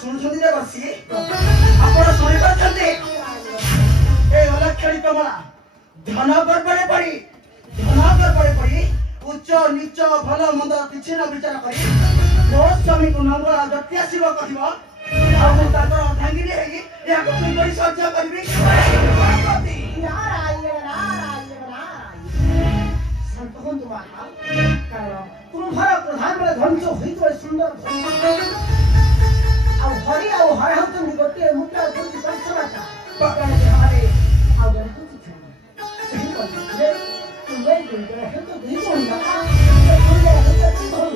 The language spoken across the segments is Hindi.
শুনুଛନ୍ତି দেবর্ষি ଆପଣ ଶୁଣିପାରୁଛନ୍ତି ଏ ଅଲକ୍ଷଣୀ କମଳା ଧନ ଗର୍ବରେ ପଡ଼ି ଉଚ୍ଚ ନିଚ ଭଲ ମନ୍ଦ କିଛି ନ ବିଚାର କରି ମୋ ସ୍ୱାମୀକୁ ମଙ୍ଗଳା ବ୍ୟକ୍ତି ଆସିବ କହିବ ଆଉ ମୁଁ ତାଙ୍କର ଅର୍ଦ୍ଧାଙ୍ଗିନୀ ହେଇକି ଏହାକୁ କିପରି ସହ୍ୟ କରିବି तुम्हारा प्रधान में ध्वंस हुई तो सुंदर ଆଉ ହରି ଆଉ ହର ହଉଛନ୍ତି ଗୋଟିଏ ମୁଦ୍ରା ହଉଛନ୍ତି ପରିଶ୍ରମତା ହରେ ଆଉ ଜଣେ ହଉଛି ଛାଣି ସେହି କହିଲେ ତୁମେ ଦୁଇଜଣ ହେତ ଦୁଇ ଭଉଣୀ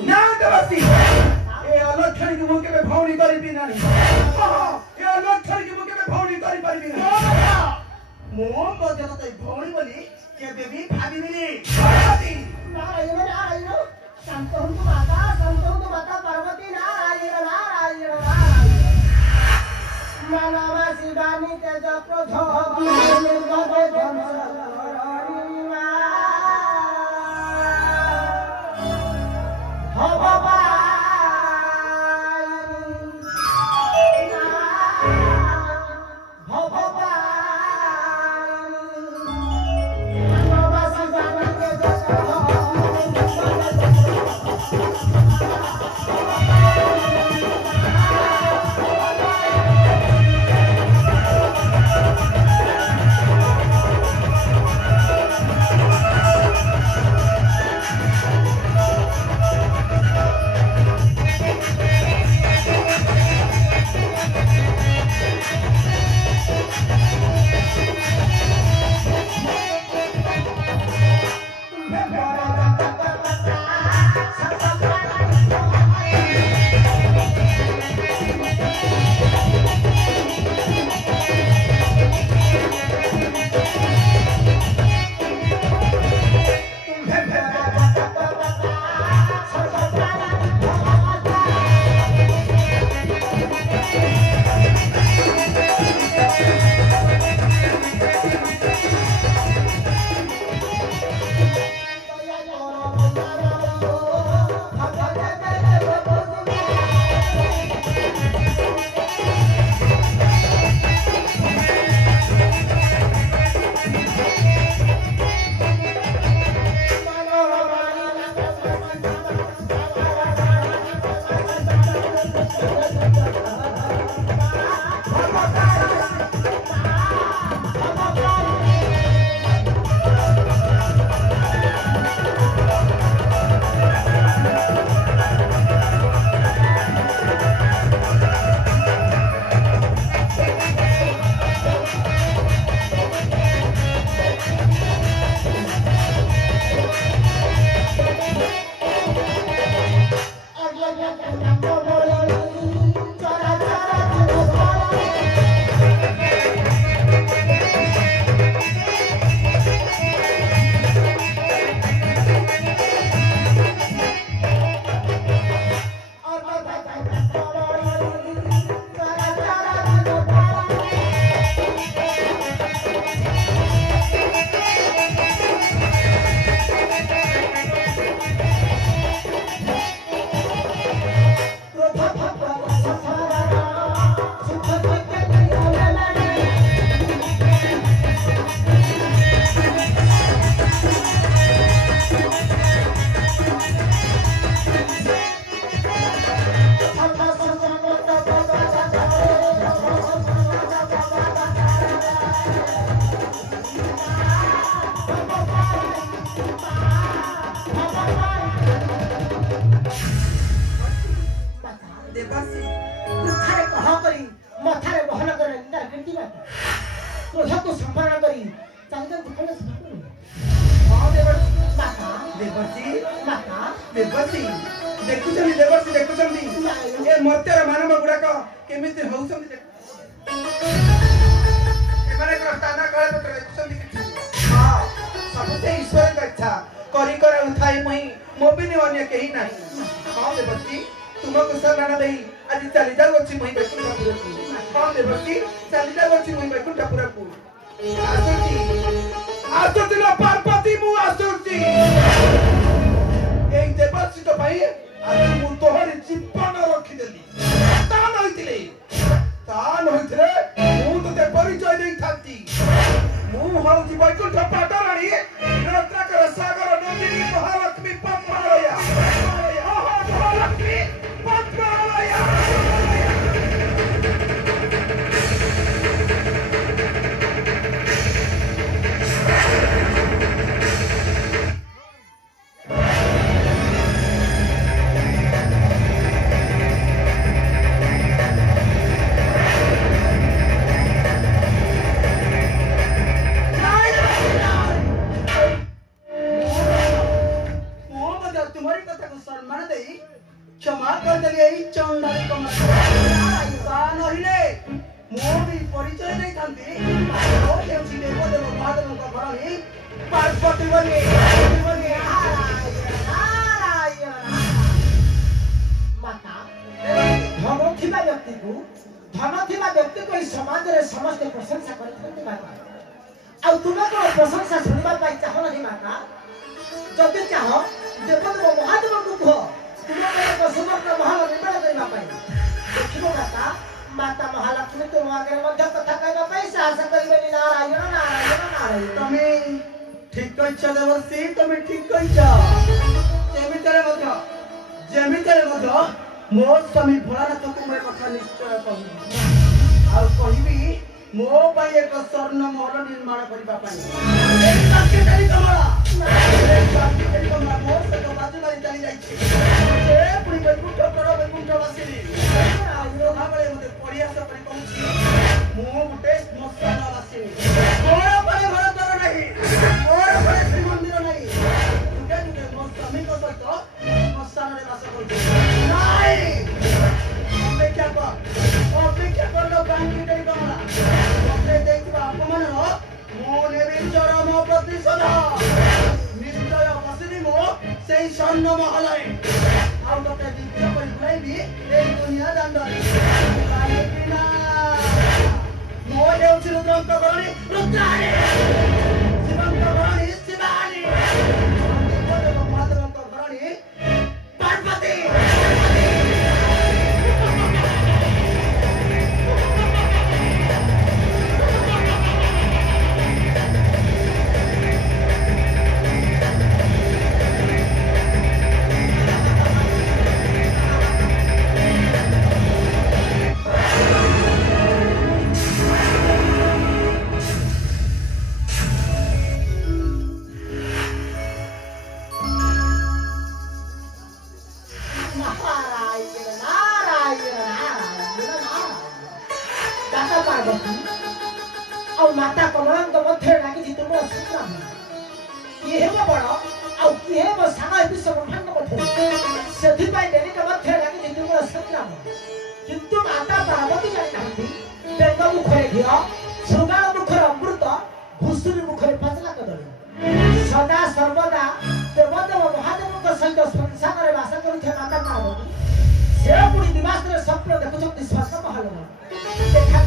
ନା ଦେବସୀ ଏ ଅଲକ୍ଷଣୀକୁ ମୁଁ କେବେ ଭଉଣୀ କରିବି ନାହିଁ ଏ ଅଲକ୍ଷଣୀକୁ ମୁଁ କେବେ ଭଉଣୀ କରିପାରିବି ନାହିଁ ମୁଁ ମଧ୍ୟ ତତେ ଭଉଣୀ ବୋଲି କେବେ ବି ଭାବିବିନି ନାରାୟଣ ନାରାୟଣ ଶାନ୍ତ ହୁଅନ୍ତୁ ମାତା Parvati Narayan Narayan Manama Sivani Teja Prodho Nirmade Dhamma Bhava Parvati mu asurti ei devarsito pai आज ମୁଁ ତୋହରି ଜୀବନ ରଖିଦେଲି ତା ନଇଥିଲେ ହଉଛି ବୈକୁଣ୍ଠ ପାଟରାଣୀ ରତ୍ନାକର ସାଗର ନନ୍ଦିନୀ ମହାଲକ୍ଷ୍ମୀ ପଦ୍ମାଳୟା ମହାଲକ୍ଷ୍ମୀ ପଦ୍ମାଳୟା क्षमा कर देली एई चंडाली कमर सा नहिले मो भी परिचय नहीं थांती ओ हेउची देव देव महादेव का घरणी पार्वती बनी माता धन थिबा व्यक्ति को इस समाज रे समस्त प्रशंसा करथि माता आ तुमे को प्रशंसा सुनबा पाई चाहो नहीं माता जदि चाहो देवदेव महादेव को कहो तुम सुमग्र महल निर्माण करने देखो माता महालक्ष्मी तुम आगे मध्य कथा कहना साहस करें नारायण नारायण नारायण तुम्हें ठीक कह देवर्षी तुम्हें ठीक कह जेमितरे मो स्वामी भोलानाथ को मैं कथा निश्चय कहबी मो एक स्वर्ण महल निर्माण स्वर्ण महल आउ तो दिव्य पर बुलाइबी ए दुनिया दांडरे काहेकिना मो हेउछि रुद्रंक गरणी रुद्राणी शिवंक गरणी शिवानी देव माधवंक गरणी पार्वती और माता कमलांग मध्य लगी तुम संग्राम किए बड़ आउ किए सारा विश्व ब्रह्मांड मध्य से डेली मध्य लगी तुम संग्राम किंतु माता पार्वती जानी बेंग मुखरे घी शृंगार मुखर अमृत भूसुरी मुखरे फसला कदली सदा सर्वदा देवदेव महादेव सहित संसार बास कर माता पार्वती से पुणी निवास स्वप्न देखुं स्वर्ण महल देखा